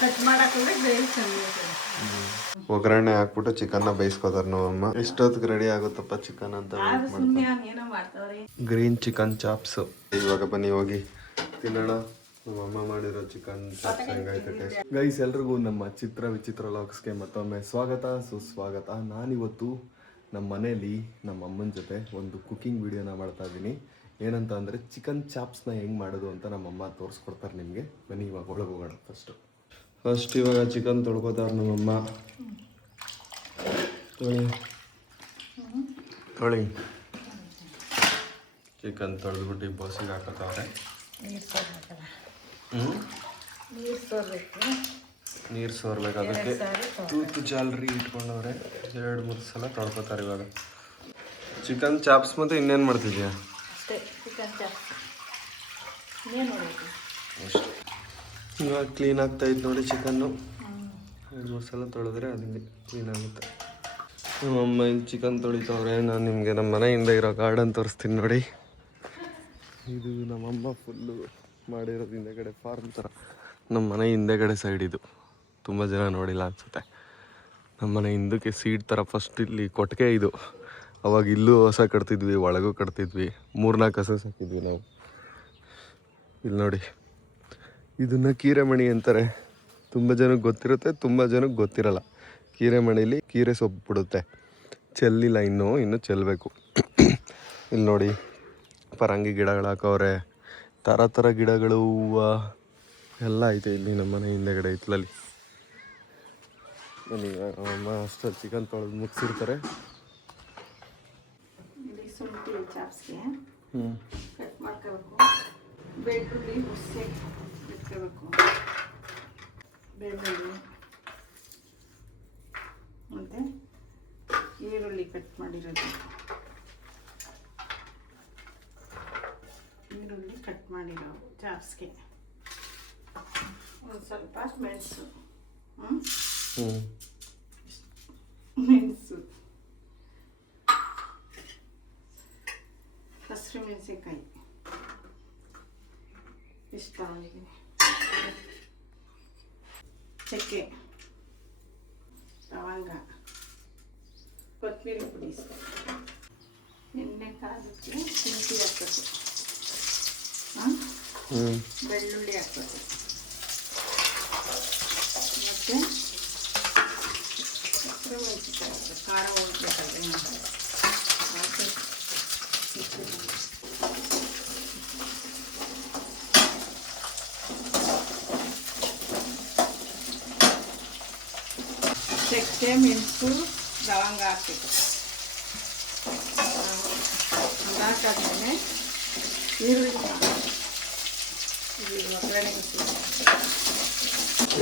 Cut ಮಾಡಾಕಿದ್ರೆ gravy ಚೆನ್ನಾಗಿರ್ತದೆ. ಒಗ್ಗರಣೆ ಹಾಕ್ಬಿಟ್ಟು ಚಿಕನ್ನ ಬೇಯಿಸ್ಕೋತಾರೆ ನಮ್ಮಮ್ಮ. ಎಷ್ಟೊತ್ತಿಗೆ ರೆಡಿ ಆಗುತ್ತಪ್ಪ ಚಿಕನ್ ಅಂತ ಏನೋ ಮಾಡ್ತಾವ್ರೆ. Green chicken chops. ಇವಾಗ ಬನ್ನಿ ಹೋಗಿ ತಿನ್ನೋಣ. ನಮ್ಮಮ್ಮ ಮಾಡಿರೋ ಚಿಕನ್ ಚಾಪ್ಸ್ ಹೆಂಗೈತೆ ಟೇಸ್ಟ್. ಗೈಸ್, ಎಲ್ರಿಗೂ ನಮ್ಮ ಚಿತ್ರ ವಿಚಿತ್ರ ಲಾಗ್ಸ್ಗೆ ಮತ್ತೊಮ್ಮೆ ಸ್ವಾಗತ ಸುಸ್ವಾಗತ. ನಾನಿವತ್ತು ನಮ್ಮ ಮನೇಲಿ ನಮ್ಮ ಅಮ್ಮನ ಜೊತೆ ಒಂದು ಕುಕಿಂಗ್ ವಿಡಿಯೋನ ಮಾಡ್ತಾ ಇದ್ದೀನಿ. ಏನಂತ ಅಂದರೆ ಚಿಕನ್ ಚಾಪ್ಸ್ನ ಹೆಂಗೆ ಮಾಡೋದು ಅಂತ ನಮ್ಮಮ್ಮ ತೋರಿಸ್ಕೊಡ್ತಾರೆ ನಿಮಗೆ. ಬನ್ನಿ ಇವಾಗ ಒಳಗೆ ಹೋಗೋಣ. ಫಸ್ಟ್ ಇವಾಗ ಚಿಕನ್ ತೊಳ್ಕೊತಾರೆ ನಮ್ಮಮ್ಮ. ತೊಳಿ ಚಿಕನ್ ತೊಳೆದ್ಬಿಟ್ಟು ಬೋಸಿಗೆ ಹಾಕೋತಾವ್ರೆ. ನೀರು ಸೋರ್ಬೇಕು. ಅದಕ್ಕೆ ತೂತು ಜಾಲರಿ ಇಟ್ಕೊಂಡವ್ರೆ. 2-3 ಸಲ ತೊಳ್ಕೊತಾರೆ. ಇವಾಗ ಚಿಕನ್ ಚಾಪ್ಸ್ ಮತ್ತೆ ಇನ್ನೇನು ಮಾಡ್ತಿದ್ಯಾ? ಇವಾಗ ಕ್ಲೀನ್ ಆಗ್ತಾ ಇತ್ತು ನೋಡಿ ಚಿಕನ್ನು. 2-3 ಸಲ ತೊಳೆದ್ರೆ ಅದಂಗೆ ಕ್ಲೀನ್ ಆಗುತ್ತೆ. ನಮ್ಮಮ್ಮ ಇಲ್ಲಿ ಚಿಕನ್ ತೊಳಿತವ್ರೆ. ನಾನು ನಿಮಗೆ ನಮ್ಮ ಮನೆಯಿಂದ ಇರೋ ಗಾರ್ಡನ್ ತೋರಿಸ್ತೀನಿ ನೋಡಿ. ಇದು ನಮ್ಮಮ್ಮ ಫುಲ್ಲು ಮಾಡಿರೋದು ಹಿಂದೆಗಡೆ ಫಾರ್ಮ್ ಥರ. ನಮ್ಮ ಮನೆ ಹಿಂದೆಗಡೆ ಸೈಡ್ ಇದು. ತುಂಬ ಜನ ನೋಡಿಲ್ಲ ಅನಿಸುತ್ತೆ. ನಮ್ಮ ಮನೆ ಹಿಂದಕ್ಕೆ ಸೀಡ್ ಥರ ಫಸ್ಟ್ ಇಲ್ಲಿ ಕೊಟ್ಟಿಗೆ ಇದು. ಅವಾಗ ಇಲ್ಲೂ ಹೊಸ ಕಟ್ತಿದ್ವಿ, ಒಳಗೂ ಕಟ್ತಿದ್ವಿ. 3-4 ಹಸ ಸಾಕಿದ್ವಿ ನಾವು. ಇಲ್ಲಿ ನೋಡಿ, ಇದನ್ನು ಕೀರೆಮಣಿ ಅಂತಾರೆ. ತುಂಬ ಜನಕ್ಕೆ ಗೊತ್ತಿರುತ್ತೆ, ತುಂಬ ಜನಕ್ಕೆ ಗೊತ್ತಿರಲ್ಲ. ಕೀರೆಮಣಿಲಿ ಕೀರೆ ಸೊಪ್ಪು ಬಿಡುತ್ತೆ. ಚೆಲ್ಲಿಲ್ಲ, ಇನ್ನೂ ಚೆಲ್ಲಬೇಕು. ಇಲ್ಲಿ ನೋಡಿ, ಪರಂಗಿ ಗಿಡಗಳು ಹಾಕವ್ರೆ. ಥರ ಗಿಡಗಳು, ಹೂವು ಎಲ್ಲ ಐತೆ ಇಲ್ಲಿ ನಮ್ಮ ಮನೆ ಹಿಂದೆಗಡೆ ಹಿತ್ತಲಲ್ಲಿ. ಅಮ್ಮ ಅಷ್ಟು ಚಿಕನ್ ತೊಳೆದು ಮುಗಿಸಿರ್ತಾರೆ. ಶುಂಠಿ ಚಾಪ್ಸ್ಗೆ ಕಟ್ ಮಾಡ್ಕೋಬೇಕು. ಬೆಳ್ಳುಳ್ಳಿ ಹುಸಿ ಇಟ್ಕೋಬೇಕು. ಬೆಳ್ಳುಳ್ಳಿ ಮತ್ತು ಈರುಳ್ಳಿ ಕಟ್ ಮಾಡಿರೋದು. ಈರುಳ್ಳಿ ಕಟ್ ಮಾಡಿರೋ ಚಾಪ್ಸ್ಗೆ ಒಂದು ಸ್ವಲ್ಪ ಮೆಣಸು. ಮೆಣಸು, ಹಸಿರು ಮೆಣಸಿನ್ಕಾಯಿ ಇಷ್ಟ ಆಗಿದೆ. ಚಕ್ಕೆ, ಲವಂಗ, ಕೊತ್ತಂಬರಿ ಪುಡಿ. ಎಣ್ಣೆ ಕಾದಕ್ಕೆ ಶುಂಠಿ ಹಾಕ್ಬೇಕು. ಬೆಳ್ಳುಳ್ಳಿ ಹಾಕ್ಬೇಕು. ಮತ್ತು ಹಸಿರು ಮೆಣಸಿನ್ಕಾಯಿ ಹಾಕ್ಬೇಕು. ಖಾರ ಹೋಗ್ಬೇಕಾದ್ರೆ ಚಕ್ಕೆ, ಮೆಣಸು, ಲವಂಗ ಹಾಕಬೇಕು. ಹಾಕಾದ್ಮೇಲೆ ಈರುಳ್ಳಿ ಒಗ್ಗರಣೆ.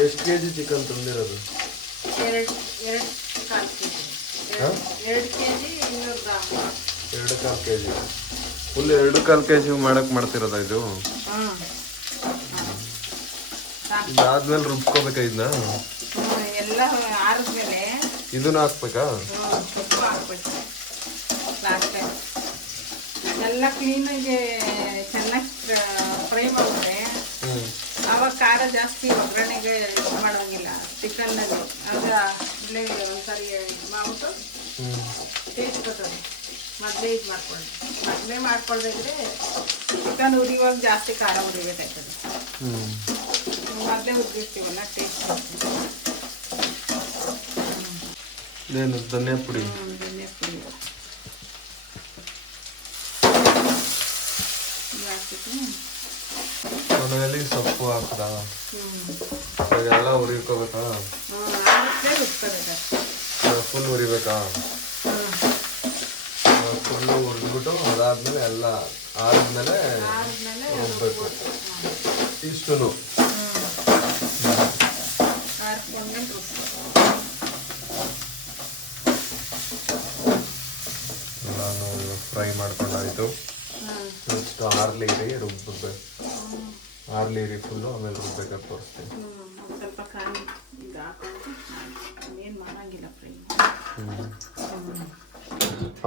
ಎಷ್ಟು ಕೆ ಜಿ ಚಿಕನ್ ತಂದಿರೋದು? 2.25 kg. 2 kg 200 gram. 2.25 kg. Full 2.25 kg ಮಾಡಕ್ಕೆ ಮಾಡ್ತಿರೋದ ಇದು? ಇದಾದ್ಮೇಲೆ ರುಬ್ಕೋಬೇಕಾ ಇದನ್ನ? ಎಲ್ಲ ಆರಿದ್ಮೇಲೆ ಇದನ್ನ ಹಾಕ್ಬೇಕಾ? ಉಪ್ಪು ಹಾಕ್ಬೇಕು. ಲಾಸ್ಟ್ ಟೈಮ್ ಎಲ್ಲ ಕ್ಲೀನಾಗಿ ಚೆನ್ನಾಗಿ ಫ್ರೈ ಮಾಡಿದ್ರೆ ಆವಾಗ ಖಾರ ಜಾಸ್ತಿ ಒಗ್ಗರಣೆಗೆ ಇದು ಮಾಡೋಂಗಿಲ್ಲ ಚಿಕನ್ನಲ್ಲಿ. ಅದು ಇಲ್ಲೇ ಒಂದ್ಸರಿ ಮಾಡ್ಬಿಟ್ಟು ಟೇಸ್ಟ್ ಬರ್ತದೆ. ಮೊದಲೇ ಇದು ಮಾಡ್ಕೊಳ್ದಿದ್ರೆ ಚಿಕನ್ ಉರಿಯುವಾಗ ಜಾಸ್ತಿ ಖಾರ ಉರಿಬೇಕಾಗ್ತದೆ. ಮೊದಲೇ ಉರಿದಿರ್ತೀವಲ್ಲ, ಟೇಸ್ಟ್ ಬರ್ತದೆ. ಧನಿಯಾ ಪುಡಿ. ಧನಿಯಾ ಪುಡಿ ಮನೆಯಲ್ಲಿ ಸೊಪ್ಪು ಹಾಕ್ದ ಎಲ್ಲ ಹುರಿಕೋಬೇಕಾ? ಫುಲ್ ಹುರಿಬೇಕಾ? ಫುಲ್ಲು ಹುರಿದ್ಬಿಟ್ಟು ಅದಾದ್ಮೇಲೆ ಎಲ್ಲ ಆದ್ಮೇಲೆ ರುಬ್ಬೇಕು. ಇಷ್ಟು ನಾನು ಫ್ರೈ ಮಾಡ್ಕೊಂಡಾಯಿತು. ಇಷ್ಟು ಆರ್ಲಿರಿ ರುಬ್ಬಬೇಕು. ಆರ್ಲಿರಿ ಫುಲ್ಲು, ಆಮೇಲೆ ರುಬ್ಬೇಕಾದ್ರೆ ತೋರಿಸ್ತೀನಿ. ಸ್ವಲ್ಪ ಕಾಯಿ ಇದು ಹಾಕೊಂಡು ಏನು ಮಾಡೋಂಗಿಲ್ಲ ಫ್ರೈ.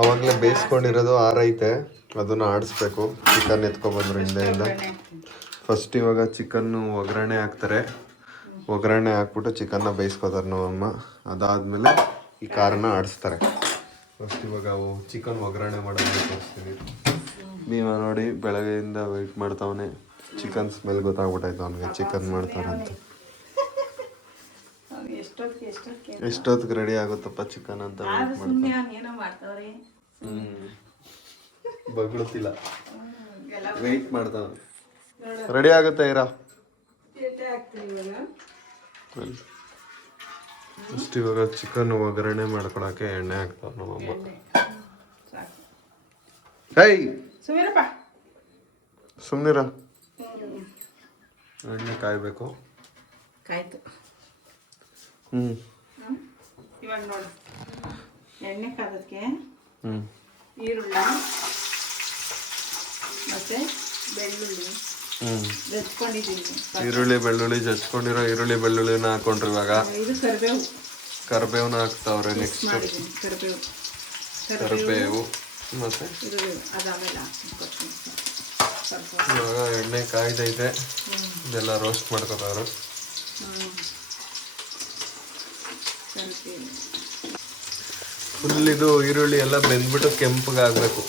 ಅವಾಗಲೇ ಬೇಯಿಸ್ಕೊಂಡಿರೋದು ಆರೈತೆ, ಅದನ್ನು ಆಡಿಸ್ಬೇಕು. ಚಿಕನ್ ಎತ್ಕೊಬಂದ್ರು ಹಿಂದೆಯಿಂದ. ಫಸ್ಟ್ ಇವಾಗ ಚಿಕನ್ನು ಒಗ್ಗರಣೆ ಹಾಕ್ತಾರೆ. ಒಗ್ಗರಣೆ ಹಾಕ್ಬಿಟ್ಟು ಚಿಕನ್ನ ಬೇಯಿಸ್ಕೋತಾರೆ ನಮ್ಮಮ್ಮ. ಅದಾದಮೇಲೆ ಈ ಖಾರನ ಆಡಿಸ್ತಾರೆ. ಫಸ್ಟ್ ಇವಾಗ ಚಿಕನ್ ಒಗ್ಗರಣೆ ಮಾಡೋದನ್ನ ತೋರಿಸ್ತೀನಿ. ಭೀಮಾ ನೋಡಿ ಬೆಳಗ್ಗೆಯಿಂದ ವೆಯ್ಟ್ ಮಾಡ್ತಾವನೆ. ಚಿಕನ್ ಸ್ಮೆಲ್ ಗೊತ್ತಾಗ್ಬಿಟ್ಟಾಯ್ತು ಅವನಿಗೆ ಚಿಕನ್ ಮಾಡ್ತಾರಂತ. ಎಷ್ಟೊತ್ತಿಗೆ ರೆಡಿ ಆಗುತ್ತಪ್ಪ ಚಿಕನ್ ಅಂತ ಬಗ್ಳುತ್ತಿಲ್ಲ, ವೆಯ್ಟ್ ಮಾಡ್ತಾವ. ರೆಡಿ ಆಗುತ್ತೆ ಇರಾ. ಅಷ್ಟು ಇವಾಗ ಚಿಕನ್ ಒಗ್ಗರಣೆ ಮಾಡ್ಕೊಳಕ್ಕೆ ಎಣ್ಣೆ ಹಾಕ್ತಾವ ನಮ್ಮಮ್ಮ. ಹೈ ಸುಮ್ನಿರ, ಎಣ್ಣೆ ಕಾಯ್ಬೇಕು. ಕಾಯ್ತು. ಇವಾಗ ನೋಡಿ ಎಣ್ಣೆ ಕಾದಕ್ಕೆ ಈರುಳ್ಳಿ ಮತ್ತೆ ಬೆಳ್ಳುಳ್ಳಿ ಜಜ್ಕೊಂಡಿದ್ದೀನಿ. ಈರುಳ್ಳಿ ಬೆಳ್ಳುಳ್ಳಿ ಜಜ್ಕೊಂಡಿರೋ ಈರುಳ್ಳಿ ಬೆಳ್ಳುಳ್ಳಿನ ಹಾಕೊಂಡ್ರಿ. ಇವಾಗ ಇದು ಕರಿಬೇವನ್ನ ಹಾಕ್ತಾವ್ರೆ. ನೆಕ್ಸ್ಟ್ ಕರಿಬೇವು ಮತ್ತೆ ಇವಾಗ ಎಣ್ಣೆ ಕಾಯ್ದೈತೆ. ಇದೆಲ್ಲ ರೋಸ್ಟ್ ಮಾಡ್ಕೊತಾವ್ರು. ಫುಲ್ ಇದು ಈರುಳ್ಳಿ ಎಲ್ಲ ಬೆಂದ್ಬಿಟ್ಟು ಕೆಂಪಗೆ ಆಗ್ಬೇಕು.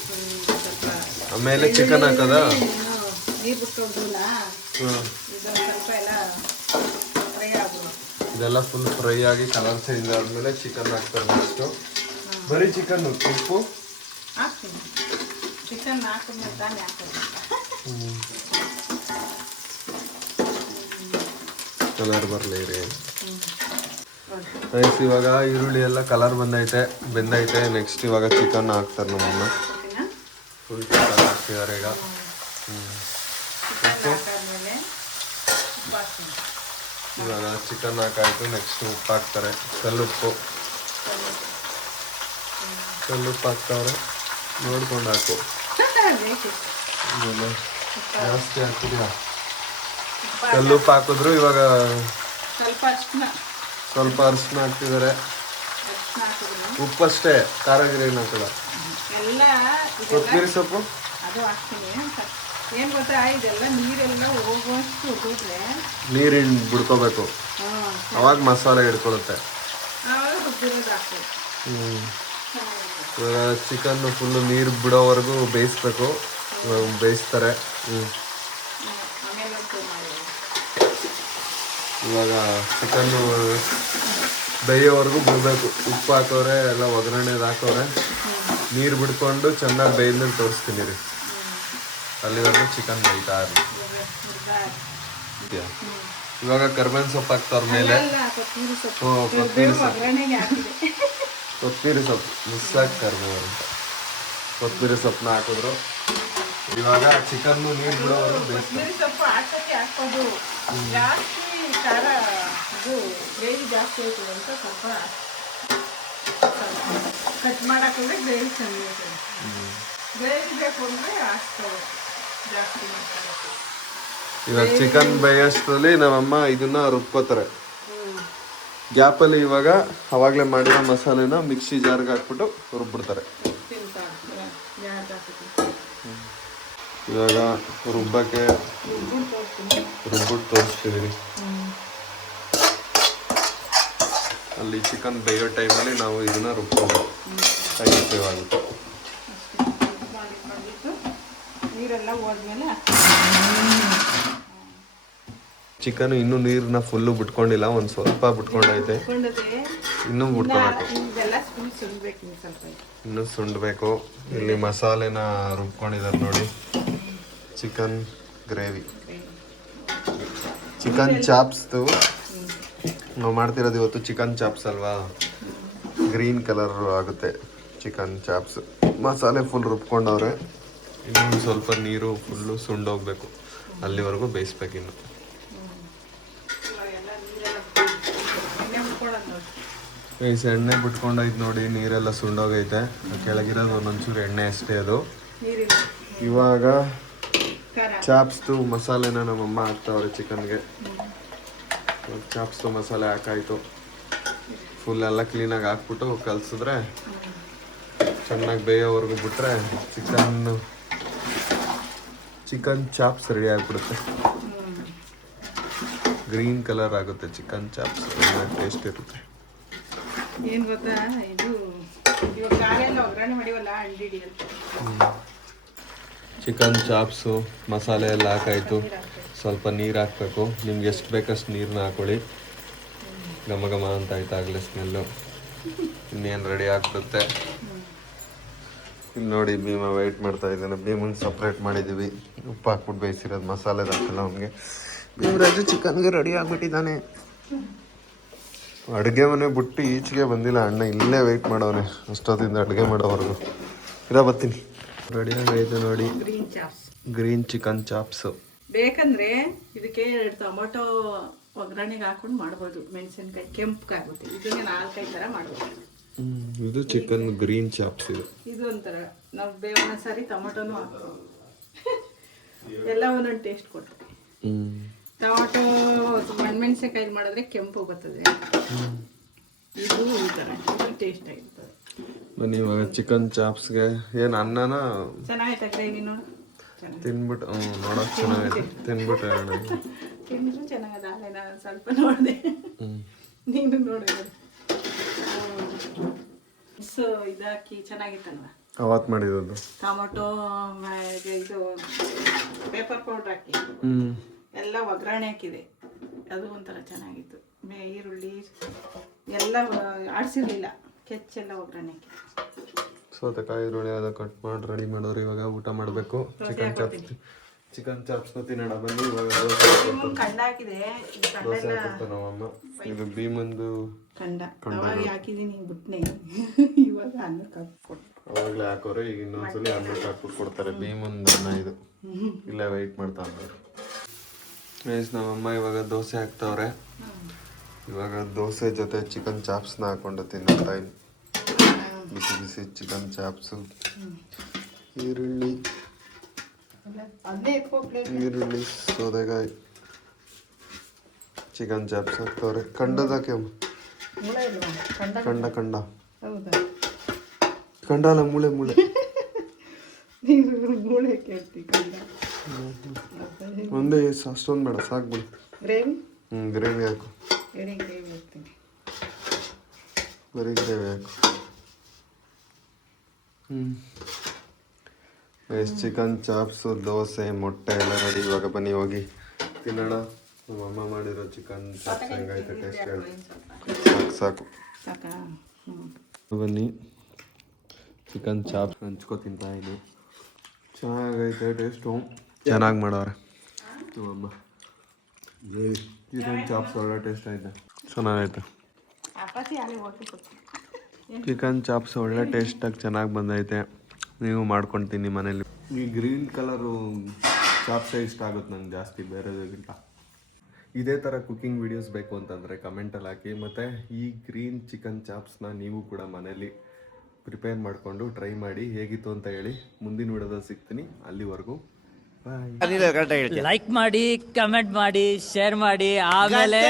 ಆಮೇಲೆ ಚಿಕನ್ ಹಾಕದ. ಇದೆಲ್ಲ ಫುಲ್ ಫ್ರೈ ಆಗಿ ಕಲರ್ ಚೇಂಜ್ ಆದ್ಮೇಲೆ ಚಿಕನ್ ಹಾಕ್ತಾರೆ. ನೆಕ್ಸ್ಟು ಬರೀ ಚಿಕನ್ ಉಪ್ಪು ಕಲರ್ ಬರಲಿ ರೀ. ರೈಸ್ ಇವಾಗ ಈರುಳ್ಳಿ ಎಲ್ಲ ಕಲರ್ ಬೆಂದೈತೆ. ನೆಕ್ಸ್ಟ್ ಇವಾಗ ಚಿಕನ್ ಹಾಕ್ತಾರೆ ನಮ್ಮನ್ನ. ಫುಲ್ ಚಿಕನ್ ಹಾಕ್ತಿದ್ದಾರೆ ಈಗ. ಇವಾಗ ಚಿಕನ್ ಹಾಕಾಯ್ತು. ನೆಕ್ಸ್ಟ್ ಉಪ್ಪು ಹಾಕ್ತಾರೆ. ಕಲ್ಲುಪ್ಪು ಹಾಕ್ತಾವ್ರೆ. ನೋಡ್ಕೊಂಡು ಹಾಕು. ಜಾಸ್ತಿ ಹಾಕಿದ್ಯಾ? ಕಲ್ಲುಪ್ಪು ಹಾಕಿದ್ರು. ಇವಾಗ ಸ್ವಲ್ಪ ಅರಿಶಿನ ಹಾಕ್ತಿದ್ದಾರೆ. ಉಪ್ಪಷ್ಟೇ, ಖಾರಗಿರಿ ಏನು ಹಾಕಲ್ಲ. ಕೊತ್ತಂಬರಿ ಸೊಪ್ಪು ನೀರು ಬಿಡ್ಕೋಬೇಕು. ಅವಾಗ ಮಸಾಲೆ ಹಿಡ್ಕೊಳುತ್ತೆ. ಇವಾಗ ಚಿಕನ್ ಫುಲ್ಲು ನೀರು ಬಿಡೋವರೆಗೂ ಬೇಯಿಸ್ಬೇಕು. ಬೇಯಿಸ್ತಾರೆ. ಇವಾಗ ಚಿಕನ್ನು ಬೇಯೋವರೆಗೂ ಬಿಡಬೇಕು. ಉಪ್ಪು ಹಾಕೋರೆ, ಎಲ್ಲ ಒಗ್ಗರಣೆದು ಹಾಕೋರೆ. ನೀರು ಬಿಡ್ಕೊಂಡು ಚೆನ್ನಾಗಿ ಬೇಯ್ದ್ಮೇಲೆ ತೋರಿಸ್ತೀನಿ ರೀ. ಅಲ್ಲಿವರೆಗೂ ಚಿಕನ್ ಬೇಯ್ತಾ ಇರಲಿ. ಇವಾಗ ಕರ್ಬೇವಿನ ಸೊಪ್ಪು ಹಾಕ್ತವ್ರ ಮೇಲೆ. ಕೊತ್ತಂಬರಿ ಸೊಪ್ಪು ಮಿಸ್ ಆಗಿ ಕರ್ಬೇವು ಅಂತ ಕೊತ್ತಂಬರಿ ಸೊಪ್ಪನ್ನ ಹಾಕಿದ್ರು. ಇವಾಗ ಚಿಕನ್ನು ನೀರು ಬಿಡೋವರೆಗೂ ಬೇಯಿಸ್ತಾರೆ. ಕಟ್ ಮಾಡಾಕಿದ್ರೆ ಗ್ರೇವಿ ಚೆನ್ನಾಗಿ ಗ್ರೇವಿ ಬೇಕು ಅಂದರೆ ಜಾಸ್ತಿ ಮಾಡ್ತಾರೆ. ಇವಾಗ ಚಿಕನ್ ಬೇಯೋಷ್ಟರಲ್ಲಿ ನಮ್ಮಮ್ಮ ಇದನ್ನ ರುಬ್ಕೋತಾರೆ. ಗ್ಯಾಪಲ್ಲಿ ಇವಾಗ ಅವಾಗಲೇ ಮಾಡಿರೋ ಮಸಾಲೆನ ಮಿಕ್ಸಿ ಜಾರ್ಗೆ ಹಾಕ್ಬಿಟ್ಟು ರುಬ್ಬಿಡ್ತಾರೆ. ಇವಾಗ ರುಬ್ಬಕ್ಕೆ ರುಬ್ಬಿಟ್ಟು ತೋರಿಸ್ತಿದ್ದೀನಿ. ಅಲ್ಲಿ ಚಿಕನ್ ಬೇಯೋ ಟೈಮಲ್ಲಿ ನಾವು ಇದನ್ನ ರುಬ್ಕೋಬೇಕು. ಟೈಮ್ ಸೇವ್ ಆಗುತ್ತೆ. ಚಿಕನ್ ಇನ್ನೂ ನೀರನ್ನ ಫುಲ್ಲು ಬಿಟ್ಕೊಂಡಿಲ್ಲ, ಒಂದು ಸ್ವಲ್ಪ ಬಿಟ್ಕೊಂಡೈತೆ. ಇನ್ನೂ ಬಿಟ್ಕೋಬೇಕು, ಇನ್ನೂ ಸುಂಡ್ಬೇಕು. ಇಲ್ಲಿ ಮಸಾಲೆನ ರುಬ್ಕೊಂಡಿದ್ದಾರೆ ನೋಡಿ. ಚಿಕನ್ ಗ್ರೇವಿ, ಚಿಕನ್ ಚಾಪ್ಸ್ದು ನಾವು ಮಾಡ್ತಿರೋದು ಇವತ್ತು. ಚಿಕನ್ ಚಾಪ್ಸ್ ಅಲ್ವಾ, ಗ್ರೀನ್ ಕಲರ್ ಆಗುತ್ತೆ ಚಿಕನ್ ಚಾಪ್ಸ್. ಮಸಾಲೆ ಫುಲ್ ರುಬ್ಕೊಂಡವ್ರೆ. ಇನ್ನೊಂದು ಸ್ವಲ್ಪ ನೀರು ಫುಲ್ಲು ಸುಂಡೋಗ್ಬೇಕು, ಅಲ್ಲಿವರೆಗೂ ಬೇಯಿಸ್ಬೇಕಿನ್ನು. ಎಣ್ಣೆ ಬಿಟ್ಕೊಂಡೈತೆ ನೋಡಿ, ನೀರೆಲ್ಲ ಸುಂಡೋಗೈತೆ. ಕೆಳಗಿರೋದು ಒಂದೊಂಚೂರು ಎಣ್ಣೆ ಅಷ್ಟೇ ಅದು. ಇವಾಗ ಚಾಪ್ಸ್ದು ಮಸಾಲೆನ ನಮ್ಮಮ್ಮ ಹಾಕ್ತಾವ್ರೆ ಚಿಕನ್ಗೆ. ಚಾಪ್ಸ್ದು ಮಸಾಲೆ ಹಾಕಾಯ್ತು. ಫುಲ್ ಎಲ್ಲ ಕ್ಲೀನಾಗಿ ಹಾಕ್ಬಿಟ್ಟು ಕಲಸಿದ್ರೆ ಚೆನ್ನಾಗಿ ಬೇಯೋವರೆಗೂ ಬಿಟ್ರೆ ಚಿಕನ್ ಚಾಪ್ಸ್ ರೆಡಿ ಆಗಿಬಿಡುತ್ತೆ. ಗ್ರೀನ್ ಕಲರ್ ಆಗುತ್ತೆ ಚಿಕನ್ ಚಾಪ್ಸ್, ಟೇಸ್ಟ್ ಇರುತ್ತೆ. ಏನು ಗೊತ್ತಾ, ಇದು ಇವಾಗ ಗಾರೆಲ್ಲ ಒಗ್ಗರಣೆ ಮಾಡಿವಲ್ಲ ಅಂಡಿಡಿ ಅಂತ. ಚಿಕನ್ ಚಾಪ್ಸು ಮಸಾಲೆ ಎಲ್ಲ ಹಾಕಾಯ್ತು. ಸ್ವಲ್ಪ ನೀರು ಹಾಕಬೇಕು, ನಿಮ್ಗೆ ಎಷ್ಟು ಬೇಕಷ್ಟು ನೀರನ್ನ ಹಾಕೊಳ್ಳಿ. ಘಮ ಘಮ ಅಂತ ಆಯ್ತಾಗಲೇ ಸ್ಮೆಲ್ಲು. ಇನ್ನೇನು ರೆಡಿ ಆಗ್ಬಿಡುತ್ತೆ. ಇಲ್ಲಿ ನೋಡಿ ಭೀಮ ವೆಯ್ಟ್ ಮಾಡ್ತಾ ಇದ್ದಾನೆ. ಭೀಮನ್ ಸಪ್ರೇಟ್ ಮಾಡಿದ್ದೀವಿ, ಉಪ್ಪು ಹಾಕ್ಬಿಟ್ಟು ಬೇಯಿಸಿರೋದು, ಮಸಾಲೆ ಹಾಕಲ್ಲ ಅವನಿಗೆ. ಭೀಮರಾಜು ಚಿಕನ್ಗೆ ರೆಡಿ ಆಗಿಬಿಟ್ಟಿದ್ದಾನೆ. ಅಡುಗೆ ಮನೆ ಬಿಟ್ಟು ಈಚೆಗೆ ಬಂದಿಲ್ಲ ಅಣ್ಣ, ಇಲ್ಲೇ ವೆಯ್ಟ್ ಮಾಡೋನೆ ಅಷ್ಟೊತ್ತಿಂದ ಅಡುಗೆ ಮಾಡೋವರೆಗೂ. ಬರ್ತೀನಿ. ರೆಡಿ ಆಗೈತೆ ನೋಡಿ ಗ್ರೀನ್ ಚಿಕನ್ ಚಾಪ್ಸು. ಬೇಕಂದ್ರೆ ಇದಕ್ಕೆ 2 ಟೊಮೊಟೊ ಒಗ್ಗರಣೆಗೆ ಹಾಕೊಂಡು ಮಾಡ್ಬೋದು. ಮೆಣಸಿನ್ಕಾಯಿ ಕೆಂಪಗಾಗುತ್ತೆ. ಇದನ್ನ 4-5 ಥರ ಮಾಡ್ಬೋದು. ಇದು ಚಿಕನ್ ಗ್ರೀನ್ ಚಾಪ್ಸ್. ಇದು ಒಂಥರ ನಾವು ಒಂದೊಂದು ಸಾರಿ ಟೊಮೊಟೊನೂ ಹಾಕ್ತೀವಿ. ಎಲ್ಲ ಒಂದೊಂದು ಟೇಸ್ಟ್ ಕೊಡ್ತೀವಿ. ಟೊಮೊಟೊ ಮೆಣಸಿನ್ಕಾಯಿ ಮಾಡಿದ್ರೆ ಕೆಂಪು ಬರ್ತದೆ. ಇದು ಈ ಥರ ಇದು ಟೇಸ್ಟ್ ಆಗಿರ್ತದೆ. ಬನ್ನಿ ಇವಾಗ ಚಿಕನ್ ಚಾಪ್ಸ್ಗೆ ಏನು ಅನ್ನನ ಚೆನ್ನಾಗೈತೆ ಗ್ರೇವಿ ನೋಡು. ತಿನ್ಬಿಟ್ಟು ನೋಡೋಕೆ ಚೆನ್ನಾಗೈತೆ. ತಿನ್ಬಿಟ್ಟು ತಿಂದ್ರು ಚೆನ್ನಾಗದ. ನಾನು ಸ್ವಲ್ಪ ನೋಡಿದೆ, ನೀನು ನೋಡಿದೆ. ಸೊ ಇದಾಕಿ ಚೆನ್ನಾಗಿತ್ತಲ್ವ ಅವತ್ತು ಮಾಡಿರೋದು. ಟೊಮೊಟೊ ಇದು ಪೇಪರ್ ಪೌಡ್ರ್ ಹಾಕಿ ಎಲ್ಲ ಒಗ್ಗರಣೆ ಹಾಕಿದೆ. ಅದು ಒಂಥರ ಚೆನ್ನಾಗಿತ್ತು. ಈರುಳ್ಳಿ ಎಲ್ಲ ಆಡಿಸಿರ್ಲಿಲ್ಲ, ಕೆಚ್ಚೆಲ್ಲ ಒಗ್ಗರಣೆ ಹಾಕಿ. ಸೌತೆಕಾಯಿ ಈರುಳ್ಳಿ ಎಲ್ಲ ಕಟ್ ಮಾಡಿ ರೆಡಿ ಮಾಡೋರು. ಇವಾಗ ಊಟ ಮಾಡಬೇಕು. ಚಿಕನ್ ಚಾಪ್ಸ್ ತಿನ್ನೋಣ ಬನ್ನಿ. ಇವಾಗ ಕಂಡ ಹಾಕಿದೆ. ದೋಸೆ ಹಾಕುತ್ತೆ ನಮ್ಮಮ್ಮ. ಇದು ಭೀಮಂದು ಕಂಡ ಹಾಕಿದೀನಿ ಬಿಟ್ನೆ. ಇವಾಗ ಅನ್ನಕ್ಕೆ ಹಾಕ್ಕೊಟ್ಟು ಅವಾಗಲೇ ಹಾಕೋರು. ಈಗ ಇನ್ನೊಂದ್ಸಲಿ ಅನ್ನಕ್ಕೆ ಹಾಕ್ಬಿಟ್ಟು ಕೊಡ್ತಾರೆ. ಭೀಮಂದು ಅನ್ನ ಇದು. ಇಲ್ಲೇ ವೆಯ್ಟ್ ಮಾಡ್ತಾ ಇದ್ದಾರೆ. ನಮ್ಮಮ್ಮ ಇವಾಗ ದೋಸೆ ಹಾಕ್ತವ್ರೆ. ಇವಾಗ ದೋಸೆ ಜೊತೆ ಚಿಕನ್ ಚಾಪ್ಸ್ನ ಹಾಕೊಂಡು ತಿನ್ನುತ್ತಾ ಇದ್ದೀನಿ. ಬಿಸಿ ಬಿಸಿ ಚಿಕನ್ ಚಾಪ್ಸು, ಈರುಳ್ಳಿ, ಸೌತೆಕಾಯಿ, ಚಿಕನ್ ಚಾಪ್ಸ್ ಹಾಕ್ತವ್ರೆ. ಕಂಡದಾಕೆ ಕಂಡ ಕಂಡ ಕಂಡ ಅಲ್ಲ, ಮೂಳೆ ಮೂಳೆ ಒಂದೇ ಅಷ್ಟೊಂದು ಬೇಡ, ಸಾಕ್ಬಿಡು. ಗ್ರೇವಿ ಹಾಕು, ಬರೀ ಗ್ರೇವಿ ಹಾಕು. ಚಿಕನ್ ಚಾಪ್ಸು, ದೋಸೆ, ಮೊಟ್ಟೆ ಎಲ್ಲ ರೆಡಿ. ಇವಾಗ ಬನ್ನಿ ಹೋಗಿ ತಿನ್ನೋಣ. ನಮ್ಮಮ್ಮ ಮಾಡಿರೋ ಚಿಕನ್ ಚಾಪ್ಸ್ ಹೆಂಗೈತೆ ಟೇಸ್ಟ್ ಹೇಳಿ. ಸಾಕು ಬನ್ನಿ. ಚಿಕನ್ ಚಾಪ್ಸ್ ಹಂಚ್ಕೊ ತಿಂತಾ ಇದ್ದೀನಿ. ಚೆನ್ನಾಗೈತೆ ಟೇಸ್ಟು. ಚೆನ್ನಾಗಿ ಮಾಡೋರೆ ನಮ್ಮಮ್ಮ. ಚಿಕನ್ ಚಾಪ್ಸ್ ಒಳ್ಳೆ ಟೇಸ್ಟ್ ಐತೆ, ಚೆನ್ನಾಗೈತೆ. ಚಿಕನ್ ಚಾಪ್ಸ್ ಒಳ್ಳೆ ಟೇಸ್ಟಾಗಿ ಚೆನ್ನಾಗಿ ಬಂದೈತೆ. ನೀವು ಮಾಡ್ಕೊಳ್ತೀನಿ ಮನೇಲಿ. ಈ ಗ್ರೀನ್ ಕಲರು ಚಾಪ್ಸೇ ಇಷ್ಟ ಆಗುತ್ತೆ ನಂಗೆ ಜಾಸ್ತಿ, ಬೇರೆದಕ್ಕಿಂತ. ಇದೇ ಥರ ಕುಕಿಂಗ್ ವಿಡಿಯೋಸ್ ಬೇಕು ಅಂತಂದರೆ ಕಮೆಂಟಲ್ಲಿ ಹಾಕಿ. ಮತ್ತು ಈ ಗ್ರೀನ್ ಚಿಕನ್ ಚಾಪ್ಸ್ನ ನೀವು ಕೂಡ ಮನೇಲಿ ಪ್ರಿಪೇರ್ ಮಾಡಿಕೊಂಡು ಟ್ರೈ ಮಾಡಿ ಹೇಗಿತ್ತು ಅಂತ ಹೇಳಿ. ಮುಂದಿನ ವಿಡಿಯೋದಲ್ಲಿ ಸಿಗ್ತೀನಿ. ಅಲ್ಲಿವರೆಗೂ ಬಾಯ್. ಲೈಕ್ ಮಾಡಿ, ಕಮೆಂಟ್ ಮಾಡಿ, ಶೇರ್ ಮಾಡಿ. ಆಮೇಲೆ